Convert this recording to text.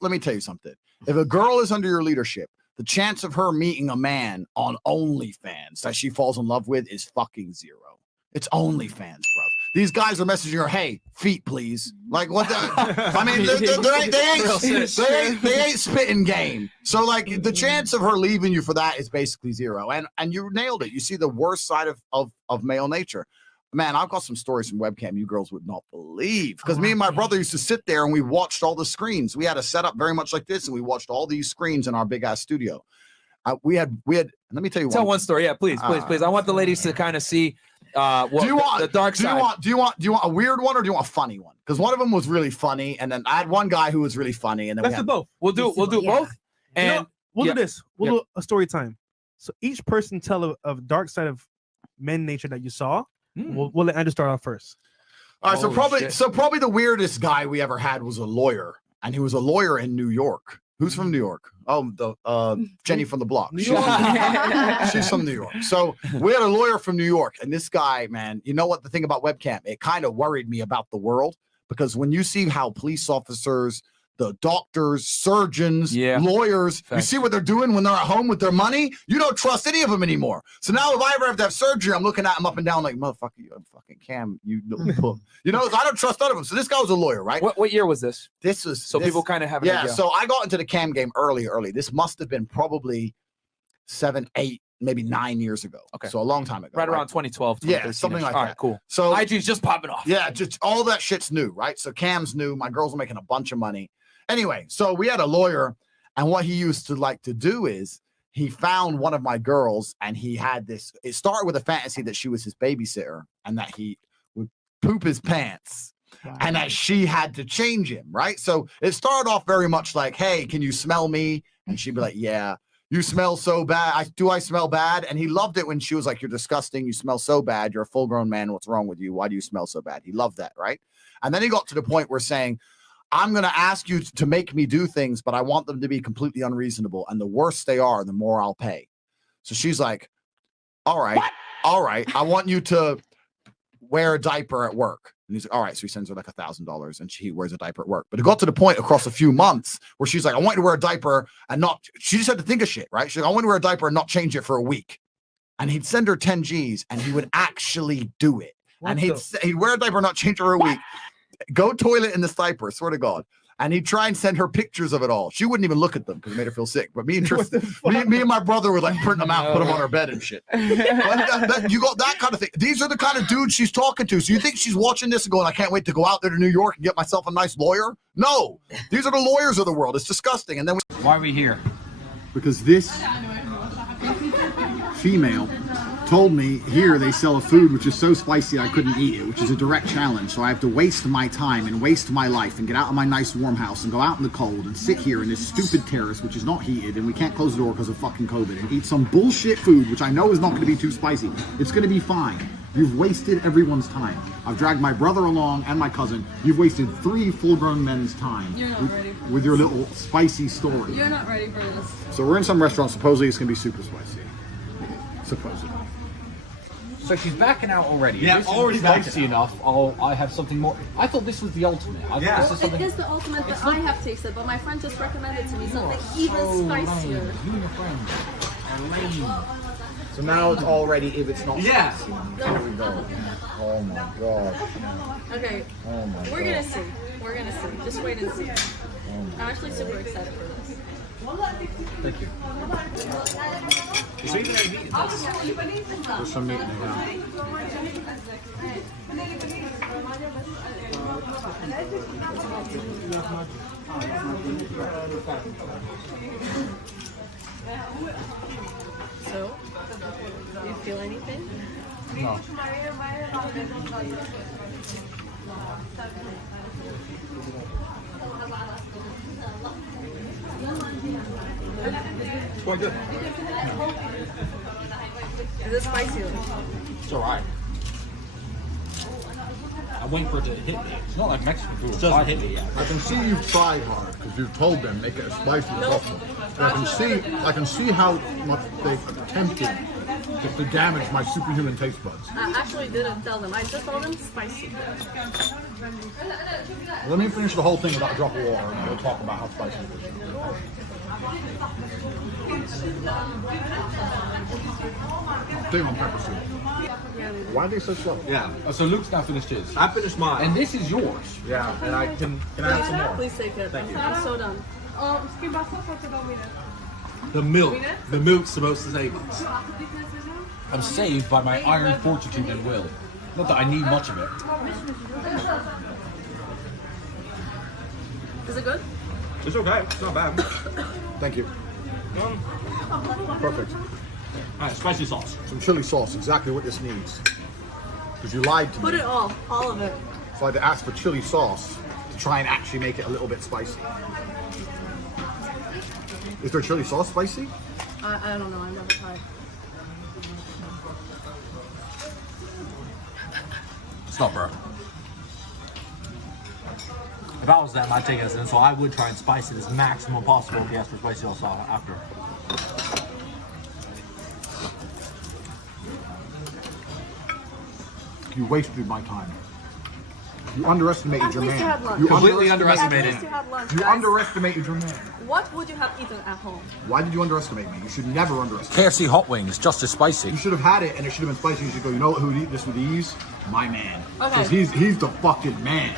let me tell you something. If a girl is under your leadership, the chance of her meeting a man on OnlyFans that she falls in love with is fucking zero. It's OnlyFans, bro. These guys are messaging her, hey, feet, please. Like, what the? I mean, they ain't spitting game. So, like, the chance of her leaving you for that is basically zero. And you nailed it. You see the worst side of male nature. Man, I've got some stories from webcam you girls would not believe. Because me and my brother used to sit there and we watched all the screens. We had a setup very much like this, and we watched all these screens in our big ass studio. We had. Let me tell you. Tell one story, yeah, please. I want the ladies to kind of see the dark side. Do you want a weird one or do you want a funny one? Because one of them was really funny, and then I had one guy who was really funny, and then let's do both. We'll do both, and you know, we'll do this. We'll do a story time. So each person tell a dark side of men nature that you saw. We'll let Andrew start off first. All right, so probably the weirdest guy we ever had was a lawyer, and he was a lawyer in New York. Who's from New York? Oh, the Jenny from the block. She's from New York. So we had a lawyer from New York, and this guy, man, you know what the thing about webcam? It kind of worried me about the world, because when you see how police officers, the doctors, surgeons, lawyers, you see what they're doing when they're at home with their money, you don't trust any of them anymore. So now if I ever have to have surgery, I'm looking at them up and down like, motherfucker, you fucking Cam, you little book. You know, I don't trust none of them. So this guy was a lawyer, right? What year was this? This was people kind of have an idea. So I got into the Cam game early. This must have been probably 7, 8, maybe 9 years ago. Okay. So a long time ago. Right around 2012, 2013. Yeah, something like that. All right, cool. So IG's just popping off. Yeah, just all that shit's new, right? So Cam's new. My girls are making a bunch of money. Anyway, so we had a lawyer, and what he used to like to do is he found one of my girls, and he had this. It started with a fantasy that she was his babysitter and that he would poop his pants. Wow. And that she had to change him, right? So it started off very much like, hey, can you smell me? And she'd be like, yeah, you smell so bad. Do I smell bad? And he loved it when she was like, you're disgusting. You smell so bad. You're a full grown man. What's wrong with you? Why do you smell so bad? He loved that, right? And then he got to the point where saying, I'm going to ask you to make me do things, but I want them to be completely unreasonable. And the worse they are, the more I'll pay. So she's like, all right, all right. I want you to wear a diaper at work. And he's like, all right. So he sends her like $1,000 and she wears a diaper at work. But it got to the point across a few months where she's like, I want you to wear a diaper and not, she just had to think of shit, right? She's like, I want you to wear a diaper and not change it for a week. And he'd send her 10 G's and he would actually do it. And he'd wear a diaper and not change it for a week. Go toilet in the diaper, swear to God. And he'd try and send her pictures of it all. She wouldn't even look at them because it made her feel sick. But me and Tristan, me and my brother would like print them out, put them on her bed and shit. You got that kind of thing. These are the kind of dudes she's talking to. So you think she's watching this and going, I can't wait to go out there to New York and get myself a nice lawyer? No, these are the lawyers of the world. It's disgusting. And then why are we here? Because this female told me here they sell a food which is so spicy I couldn't eat it, which is a direct challenge. So I have to waste my time and waste my life and get out of my nice warm house and go out in the cold and sit here in this stupid terrace which is not heated and we can't close the door because of fucking COVID and eat some bullshit food which I know is not going to be too spicy. It's going to be fine. You've wasted everyone's time. I've dragged my brother along and my cousin. You've wasted 3 full-grown men's time with your little spicy story. You're not ready for this. So we're in some restaurant. Supposedly it's going to be super spicy. Supposedly. So she's backing out already. Yeah, this already is spicy enough. I have something more. I thought this was the ultimate. It is the ultimate that I have tasted, but my friend just recommended to me something even spicier. You and your friend are lame. So now it's already if it's not Yeah. spicy. Here we go. Oh my god. Okay. Oh my We're gonna see. We're gonna see. Just wait and see. I'm actually super excited for this. Thank you. Is there even any meat in this? There's some meat in there. So, do you feel anything? No. It's quite good. Is it spicy? It's alright. I'm waiting for it to hit me. It's not like Mexican food. It doesn't hit me yet. I can see you've tried hard because you've told them make it as spicy as possible. I can see how much they've attempted to damage my superhuman taste buds. I actually didn't tell them. I just told them spicy. Let me finish the whole thing without a drop of water, and we'll talk about how spicy it is. Thing on pepper soup. Why are they so slow? Yeah. So Luke's now finished his. I finished mine. And this is yours. Yeah, and I can I have some more? Please take it. Thank you. I'm so done. The milk's supposed to save us. I'm saved by my iron fortitude and will. Not that I need much of it. Is it good? It's okay. It's not bad. Thank you. Perfect. All right, spicy sauce. Some chili sauce, exactly what this needs. Because you lied to Put me. it all of it. So I had to ask for chili sauce to try and actually make it a little bit spicy. Is there chili sauce spicy? I don't know. I've never tried. Stop, bro. If I was them, I'd take it as in, so I would try and spice it as maximum possible if you ask for spicy sauce after. You wasted my time. You underestimated At your least you man. had lunch. You Completely At underestimated. least you had lunch, You guys. underestimated your man. What would you have eaten at home? Why did you underestimate me? You should never underestimate. KFC hot wings, just as spicy. You should have had it, and it should have been spicy. You should go, you know who would eat this with ease? My man. Okay. Because he's the fucking man.